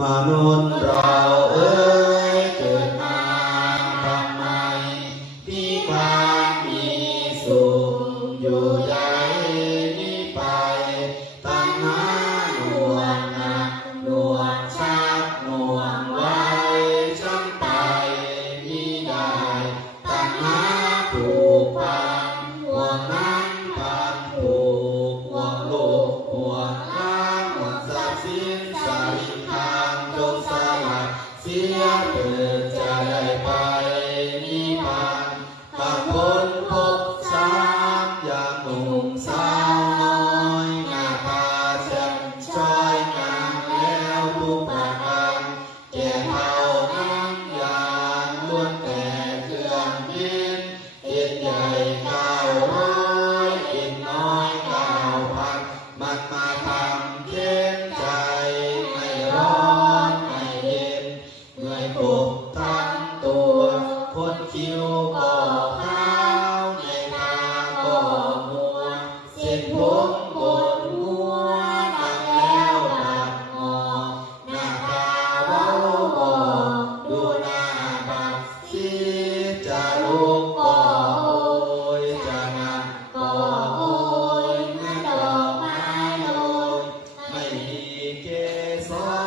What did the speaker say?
มนุษย์เราเอ้ยเกิดมาทำไมพิการมีสุขอยู่ใหญ่นี้ไปตัณหาหน่วงหนักหน่วงชักหน่วงไว้ฉันไปมิได้ตัณหาผูกพันห่วงนั้นพันผูกห่วงโลกห่วงน้ำห่วงทรัพย์สินสาริทางจงสลัดเสียเถิดจะได้ไปนิพพานปะพ้นภพสามอย่างหนุ่มสาวน้อยหน้าตาแจ่มช้อยงามแล้วทุกประการแก่เท่านั้นอย่างล้วนแต่เครื่องบินเอ็นใหญ่900เอ็นน้อย9,000มันมาทำเข็นใจไม่ร้อนไม่เย็นเหนื่อยปลุกทั้งตัวคนคิ้วก็ขาวในตาก็มัวเส้นผมบนหัวดังแล้วดังงอหน้าตาเว้าบอกดูหน้าบัดสีจะลุกก็โอยจะนั่งก็โอยเหมือนดอกไม้โรยไม่มีเกสร